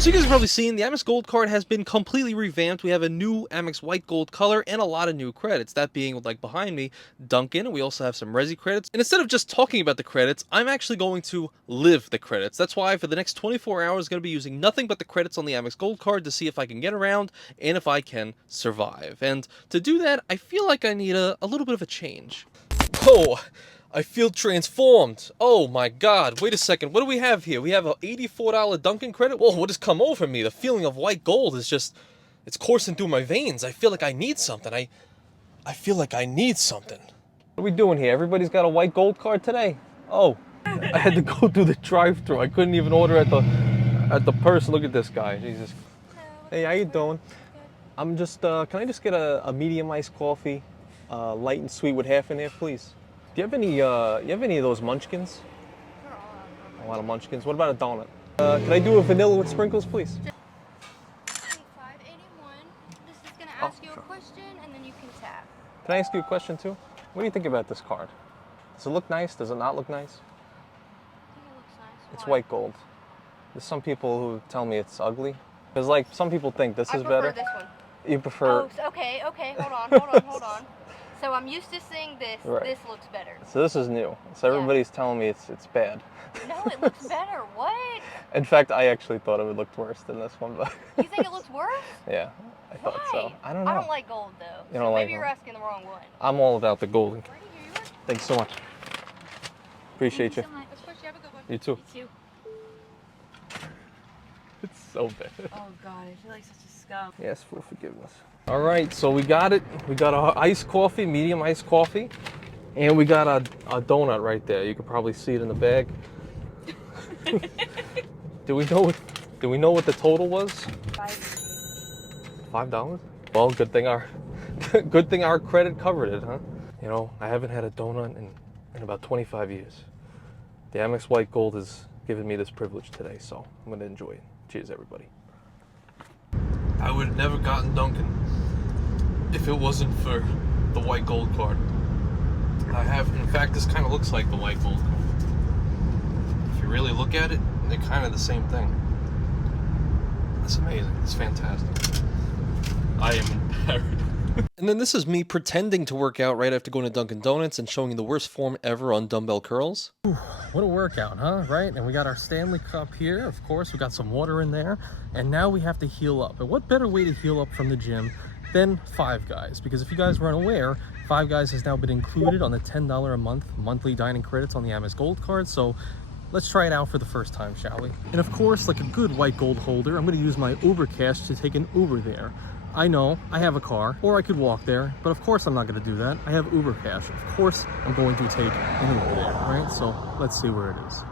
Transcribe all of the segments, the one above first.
So you guys have probably seen the Amex Gold Card has been completely revamped. We have a new Amex White Gold color and a lot of new credits. That being, like behind me, Dunkin, and we also have some Resy credits. And instead of just talking about the credits, I'm actually going to live the credits. That's why for the next 24 hours, I'm going to be using nothing but the credits on the Amex Gold Card to see if I can get around and if I can survive. And to do that, I feel like I need a little bit of a change. Oh, I feel transformed. Oh my god, wait a second, what do we have here? We have an $84 Dunkin credit? Whoa, what has come over me? The feeling of white gold is just, it's coursing through my veins. I feel like I need something. I feel like I need something. What are we doing here? Everybody's got a white gold card today? Oh, I had to go through the drive-thru. I couldn't even order at the person. Look at this guy, Jesus. Hey, how you doing? I'm just, can I just get a medium iced coffee, light and sweet with half in there, please? Do you have any of those munchkins? A lot of munchkins. What about a donut? Can I do a vanilla with sprinkles, please? $5.81. This is gonna ask you a question, and then you can tap. Can I ask you a question too? What do you think about this card? Does it look nice? Does it not look nice? I think it looks nice. It's white gold. There's some people who tell me it's ugly. Because like some people think this is better. I prefer this one. You prefer? Oh, okay. Hold on. So I'm used to seeing this. Right. This looks better. So this is new. So everybody's telling me it's bad. No, it looks better. What? In fact, I actually thought it would look worse than this one, but. You think it looks worse? Yeah, I thought Why? so. I don't know. I don't like gold though. You don't like maybe you're gold. asking the wrong one. I'm all about the gold. Ready? Here you are. Thanks so much. Appreciate you. So much. Of course, you have a good one. You too. You too. It's so bad. Oh God, I feel like such a scum. Yes, for forgiveness. All right, so we got it. We got a iced coffee, medium iced coffee, and we got a donut right there. You can probably see it in the bag. Do we know what the total was? $5. Well, good thing our credit covered it, huh? You know, I haven't had a donut in about 25 years. The Amex White Gold has given me this privilege today, so I'm gonna enjoy it. Cheers, everybody. I would have never gotten Dunkin' if it wasn't for the white gold card. In fact, this kind of looks like the white gold card. If you really look at it, they're kind of the same thing. It's amazing. It's fantastic. I am embarrassed. And then this is me pretending to work out right after going to Dunkin' Donuts and showing you the worst form ever on dumbbell curls. What a workout, huh? Right? And we got our Stanley Cup here, of course. We got some water in there. And now we have to heal up. And what better way to heal up from the gym than Five Guys? Because if you guys weren't aware, Five Guys has now been included on the $10 a month monthly dining credits on the Amex Gold Card. So let's try it out for the first time, shall we? And of course, like a good white gold holder, I'm going to use my Uber Cash to take an Uber there. I know, I have a car, or I could walk there, but of course I'm not going to do that. I have Uber Cash. Of course I'm going to take an Uber there, right? So let's see where it is.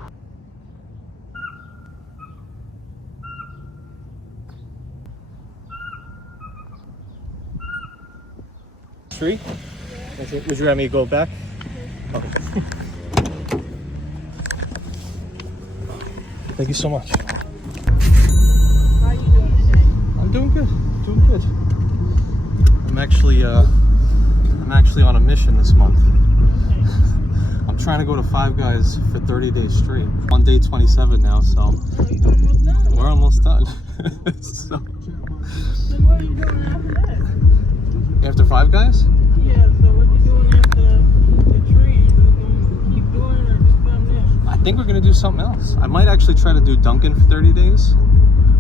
Shree? Would you have me go back? Okay. Thank you so much. How are you doing today? I'm doing good. Doing good. I'm actually on a mission this month. I'm trying to go to Five Guys for 30 days straight. On day 27 now, so we're almost done. So, Then what are you doing after that? after Five Guys? Yeah, so what you doing after the tree? You gonna keep doing it or do something else? I think we're gonna do something else. I might actually try to do Dunkin' for 30 days.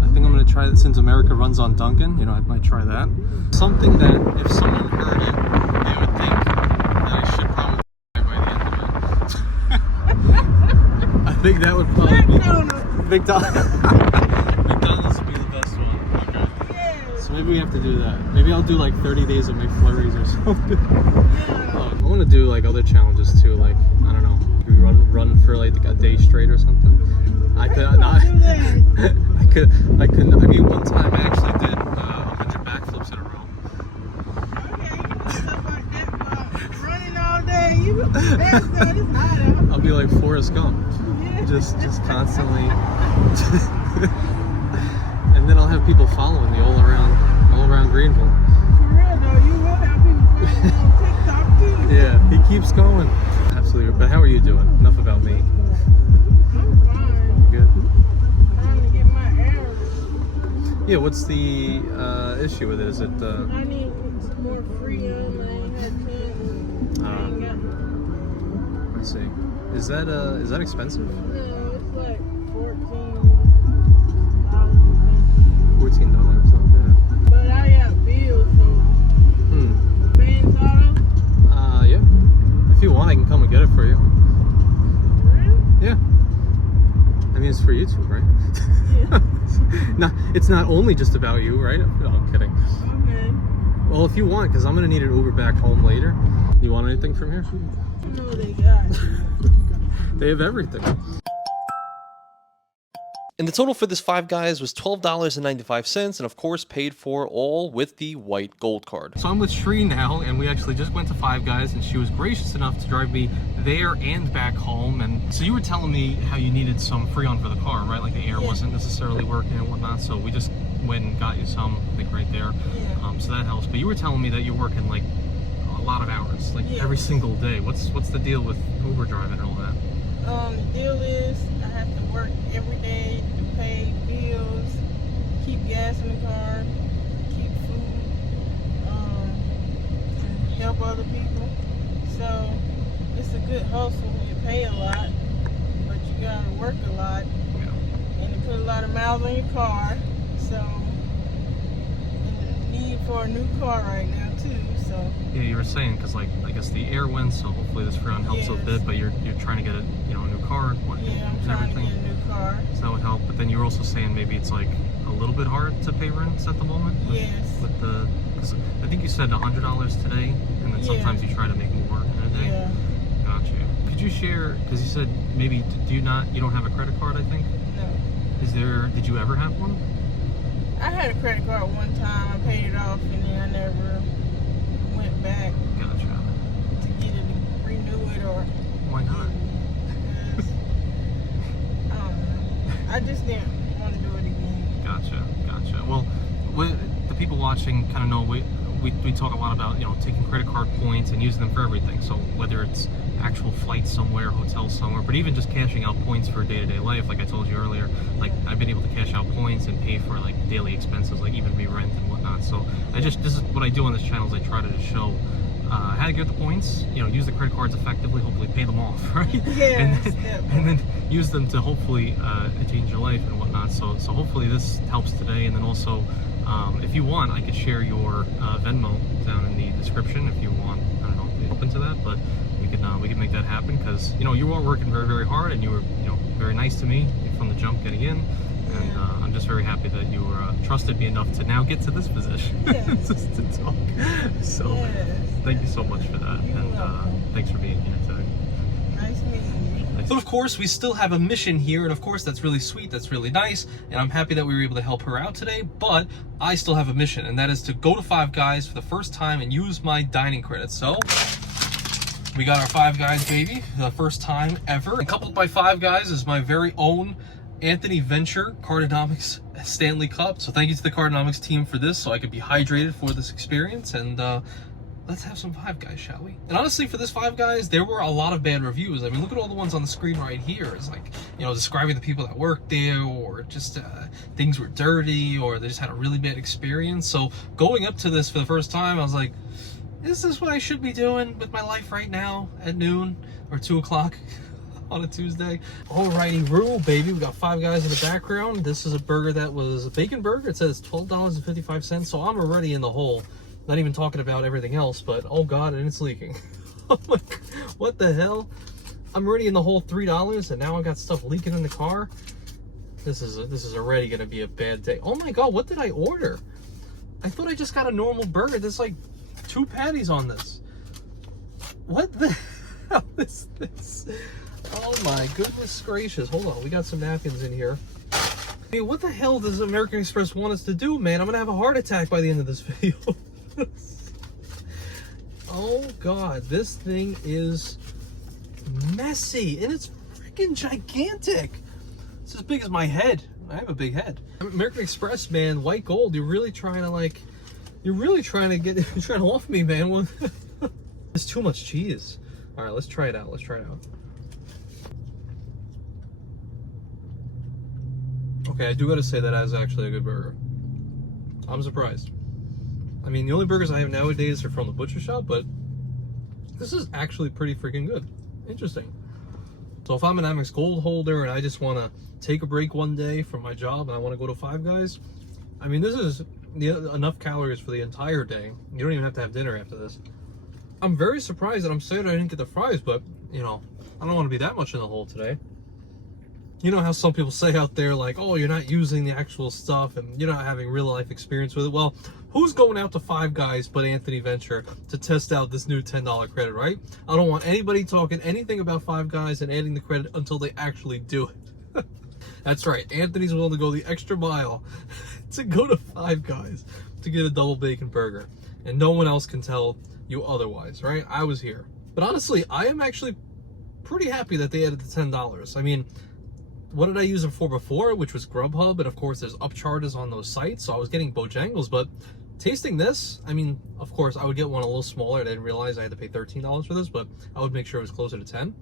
I think I'm gonna try that since America runs on Dunkin'. You know, I might try that. Something that if someone heard it, they would think that I should probably die by the end of it. I think that would probably be McDonald's would be the best one. Okay. Yeah. So maybe we have to do that. Maybe I'll do like 30 days of McFlurries or something. I want to do like other challenges too. Like I don't know, maybe run for like a day straight or something. I mean, one time I actually did 100 backflips in a row. Okay, you can do stuff like that, but running all day, that's good, it's hot out. I'll be like Forrest Gump, Yeah. just constantly. And then I'll have people following me all around Greenville. For real though, you will have people on TikTok too. Yeah, he keeps going. Absolutely. But how are you doing? Enough about me. I'm fine. Good. Trying to get my errors Yeah, what's the issue with it? Is it I need more freedom. I ain't had time. I ain't got. let's see. Is that expensive? No, it's like $14. $14, not bad. But I got bills, so. Bands auto? Yeah. If you want, I can come and get it for you. Really? Yeah. I mean, it's for YouTube, right? Yeah. No, it's not only just about you, right? No, I'm kidding. Okay. Well, if you want, because I'm gonna need an Uber back home later. You want anything from here? I know what they got. They have everything. And the total for this Five Guys was $12.95, and of course paid for all with the white gold card. So I'm with Shree now, and we actually just went to Five Guys, and she was gracious enough to drive me there and back home. And so you were telling me how you needed some Freon for the car, right? Like the air wasn't necessarily working and whatnot, so we just went and got you some, I think right there. Yeah. So that helps. But you were telling me that you're working like a lot of hours, like every single day. What's the deal with Uber driving and all that? The deal is I have to work every day to pay bills, keep gas in the car, keep food, and help other people. So it's a good hustle. You pay a lot, but you gotta work a lot, and you put a lot of miles on your car. So and the need for a new car right now too. So yeah, you were saying because like I guess the air went, so hopefully this Freon helps a bit. But you're trying to get a new car, I'm and trying everything. to get a new car. So that would help. But then you were also saying maybe it's like a little bit hard to pay rents at the moment. With the because I think you said $100 today, and then sometimes you try to make more in a day. Yeah. Gotcha. Could you share? Because you said maybe you don't have a credit card, I think. No. Did you ever have one? I had a credit card one time. I paid it off, and then I never went back Gotcha. to get it to renew it or. Why not? Because I don't know. I just didn't want to do it again. Gotcha. Well, the people watching kind of know we talk a lot about taking credit card points and using them for everything. So whether it's actual flights somewhere, hotels somewhere, but even just cashing out points for day-to-day life, like I told you earlier, like I've been able to cash out points and pay for like daily expenses, like even rent and whatnot. So this is what I do on this channel is I try to just show how to get the points, use the credit cards effectively, hopefully pay them off, right? Yeah. and then use them to hopefully change your life and whatnot. So hopefully this helps today. And then also, if you want, I could share your Venmo down in the description if you want. I don't know if you're open to that, but we can make that happen because you are working very, very hard, and you were very nice to me from the jump getting in. And I'm just very happy that you were trusted me enough to now get to this position just to talk. So thank you so much for that. And thanks for being here today. Nice meeting you. But of course, we still have a mission here, and of course that's really sweet, that's really nice, and I'm happy that we were able to help her out today, but I still have a mission, and that is to go to Five Guys for the first time and use my dining credits. So we got our Five Guys, baby, for the first time ever. And coupled by Five Guys is my very own Anthony Venture Cardonomics Stanley Cup. So thank you to the Cardonomics team for this, so I could be hydrated for this experience. And let's have some Five Guys, shall we? And honestly, for this Five Guys, there were a lot of bad reviews. I mean, look at all the ones on the screen right here. It's like, describing the people that worked there, or just things were dirty, or they just had a really bad experience. So going up to this for the first time, I was like, is this what I should be doing with my life right now at noon or 2 o'clock on a Tuesday? Alrighty, rule, baby. We got Five Guys in the background. This is a burger that was a bacon burger. It says $12.55, so I'm already in the hole. Not even talking about everything else, but oh god, and it's leaking. Oh my god, what the hell? I'm already in the hole $3, and now I got stuff leaking in the car. This is already gonna be a bad day. Oh my god, what did I order? I thought I just got a normal burger. There's like 2 patties on this. What the hell is this? Oh my goodness gracious. Hold on, we got some napkins in here. I mean, what the hell does American Express want us to do, man? I'm gonna have a heart attack by the end of this video. Oh god, this thing is messy, and it's freaking gigantic. It's as big as my head. I have a big head. American Express, man, white gold, you're really trying to off me, man. It's too much cheese. All right, let's try it out. Okay, I do gotta say that is actually a good burger. I'm surprised. I mean, the only burgers I have nowadays are from the butcher shop, but this is actually pretty freaking good. Interesting. So if I'm an Amex Gold holder and I just want to take a break one day from my job and I want to go to Five Guys, I mean, this is enough calories for the entire day. You don't even have to have dinner after this. I'm very surprised that I'm sad I didn't get the fries, but, you know, I don't want to be that much in the hole today. You know how some people say out there, like, oh, you're not using the actual stuff and you're not having real life experience with it. Well, who's going out to Five Guys but Anthony Venture to test out this new $10 credit, right? I don't want anybody talking anything about Five Guys and adding the credit until they actually do it. That's right, Anthony's willing to go the extra mile to go to Five Guys to get a double bacon burger. And no one else can tell you otherwise, right? I was here. But honestly, I am actually pretty happy that they added the $10. I mean, what did I use them for before, which was Grubhub, and of course there's upcharges on those sites, so I was getting Bojangles, but tasting this, I mean, of course I would get one a little smaller. I didn't realize I had to pay $13 for this, but I would make sure it was closer to 10.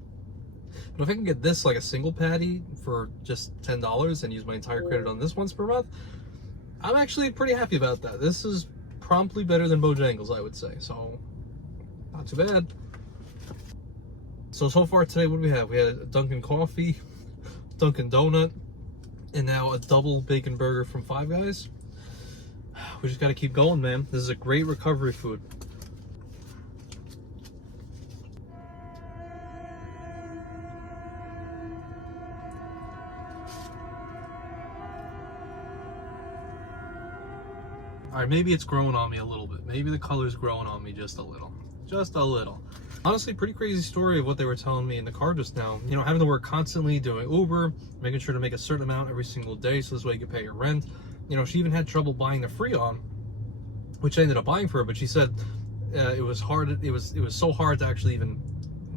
But if I can get this like a single patty for just $10 and use my entire credit on this once per month, I'm actually pretty happy about that. This is promptly better than Bojangles, I would say, so not too bad. So far today, what do we have? We had a Dunkin coffee, Dunkin donut, and now a double bacon burger from Five Guys. We just got to keep going, man. This is a great recovery food. All right, maybe it's growing on me a little bit. Maybe the color's growing on me just a little. Just a little. Honestly, pretty crazy story of what they were telling me in the car just now. You know, having to work constantly, doing Uber, making sure to make a certain amount every single day so this way you can pay your rent. You know, she even had trouble buying the Freon, which I ended up buying for her, but she said it was hard. It was so hard to actually even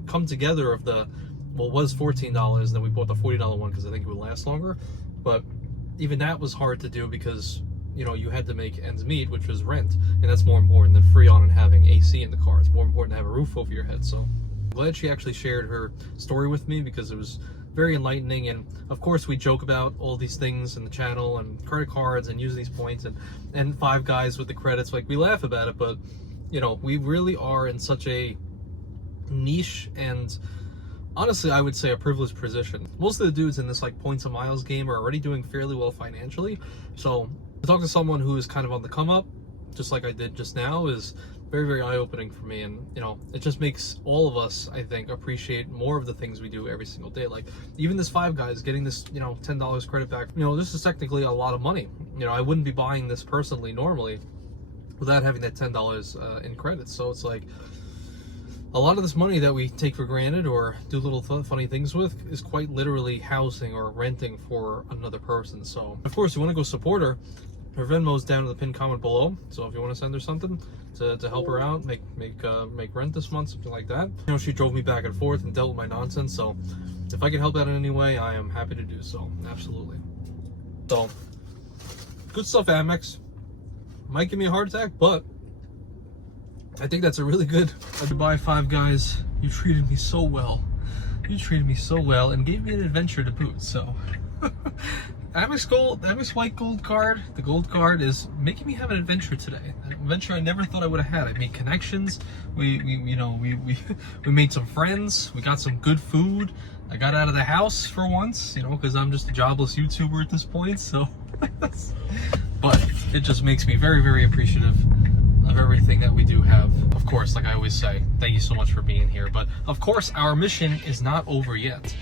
come together of the, well, it was $14, and then we bought the $40 one because I think it would last longer. But even that was hard to do because, you know, you had to make ends meet, which was rent, and that's more important than Freon and having AC in the car. It's more important to have a roof over your head. So I'm glad she actually shared her story with me because it was very enlightening. And of course we joke about all these things in the channel and credit cards and using these points and Five Guys with the credits. Like, we laugh about it, but you know, we really are in such a niche and honestly, I would say a privileged position. Most of the dudes in this like points and miles game are already doing fairly well financially. So to talk to someone who is kind of on the come up, just like I did just now, is very, very eye-opening for me. And, you know, it just makes all of us, I think, appreciate more of the things we do every single day. Like, even this Five Guys, getting this, you know, $10 credit back, you know, this is technically a lot of money. You know, I wouldn't be buying this personally normally without having that $10 in credits. So it's like, a lot of this money that we take for granted or do little funny things with is quite literally housing or renting for another person. So, of course, you want to go support her. Her Venmo's down in the pinned comment below. So if you want to send her something to help her out, make rent this month, something like that. You know, she drove me back and forth and dealt with my nonsense. So if I can help out in any way, I am happy to do so. Absolutely. So, good stuff, Amex. Might give me a heart attack, but I think that's a really good goodbye, Five Guys. You treated me so well. You treated me so well and gave me an adventure to boot. So, Amex White Gold card. The gold card is making me have an adventure today. An adventure I never thought I would have had. I made connections. We made some friends. We got some good food. I got out of the house for once, you know, because I'm just a jobless YouTuber at this point. So, but it just makes me very, very appreciative of everything that we do have. Of course, like I always say, thank you so much for being here. But of course, our mission is not over yet.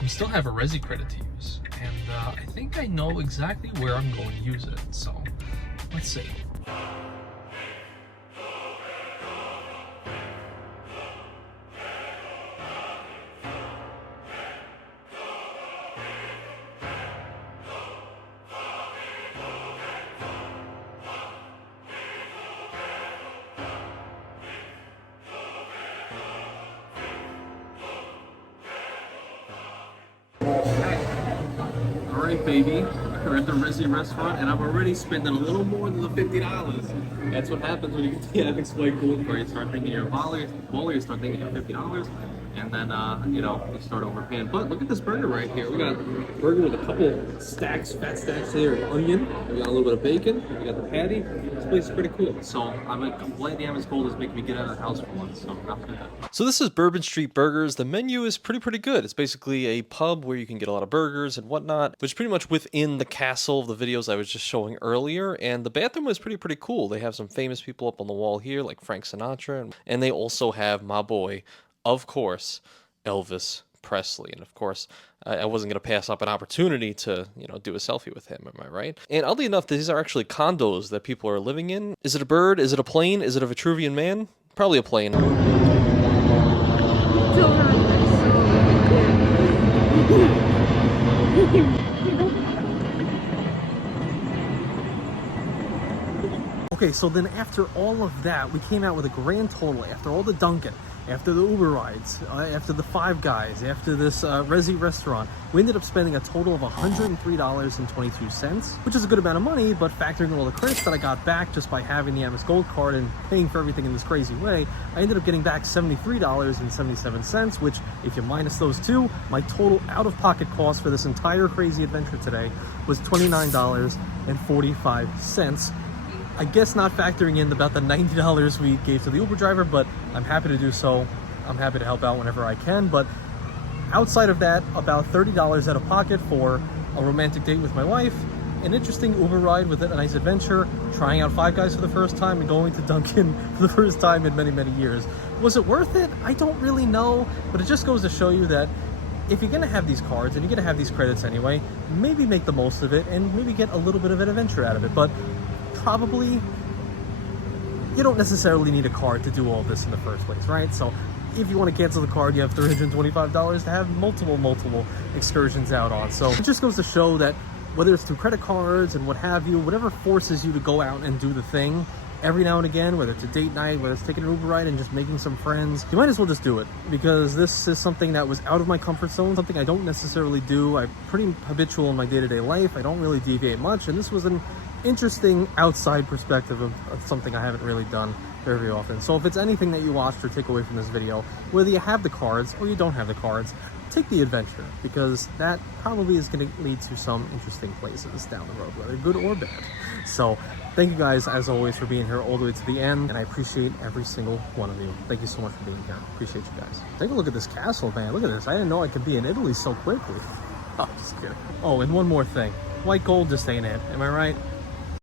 We still have a Resy Credit to use, and I think I know exactly where I'm going to use it. So let's see. Alright, baby, we're at the Resy restaurant and I'm already spending a little more than the $50. That's what happens when you get the Amex White Gold card. You start thinking you're a baller, you start thinking you're $50. and then you know, you start overpaying. But look at this burger right here. We got a burger with a couple stacks, fat stacks here, of onion. We got a little bit of bacon. We got the patty. This place is pretty cool. So I'm glad the Amex Gold is making me get out of the house for once. So not bad. So this is Bourbon Street Burgers. The menu is pretty good. It's basically a pub where you can get a lot of burgers and whatnot, which is pretty much within the castle of the videos I was just showing earlier. And the bathroom is pretty cool. They have some famous people up on the wall here, like Frank Sinatra, and they also have my boy, of course, Elvis Presley. And of course, I wasn't going to pass up an opportunity to, you know, do a selfie with him, am I right? And oddly enough, these are actually condos that people are living in. Is it a bird? Is it a plane? Is it a Vitruvian man? Probably a plane. Okay, so then after all of that, we came out with a grand total, after all the Dunkin', after the Uber rides, after the Five Guys, after this Resy restaurant, we ended up spending a total of $103.22, which is a good amount of money, but factoring all the credits that I got back just by having the Amex Gold card and paying for everything in this crazy way, I ended up getting back $73.77, which, if you minus those two, my total out-of-pocket cost for this entire crazy adventure today was $29.45. I guess not factoring in about the $90 we gave to the Uber driver, but I'm happy to do so. I'm happy to help out whenever I can. But outside of that, about $30 out of pocket for a romantic date with my wife, an interesting Uber ride with a nice adventure, trying out Five Guys for the first time, and going to Dunkin' for the first time in many years. Was it worth it? I don't really know, but it just goes to show you that if you're going to have these cards and you're going to have these credits anyway, maybe make the most of it and maybe get a little bit of an adventure out of it. But probably you don't necessarily need a card to do all this in the first place, right? So if you want to cancel the card, you have $325 to have multiple excursions out on. So it just goes to show that whether it's through credit cards and what have you, whatever forces you to go out and do the thing every now and again, whether it's a date night, whether it's taking an Uber ride and just making some friends, you might as well just do it, because this is something that was out of my comfort zone, something I don't necessarily do. I'm pretty habitual in my day-to-day life. I don't really deviate much, and this was an interesting outside perspective of something I haven't really done very often. So if it's anything that you watched or take away from this video, whether you have the cards or you don't have the cards, take the adventure, because that probably is going to lead to some interesting places down the road, whether good or bad. So thank you guys, as always, for being here all the way to the end, and I appreciate every single one of you. Thank you so much for being here. Appreciate you guys. Take a look at this castle, man. Look at this. I didn't know I could be in Italy so quickly. Oh, just kidding. Oh, and one more thing. White gold just ain't it. Am I right?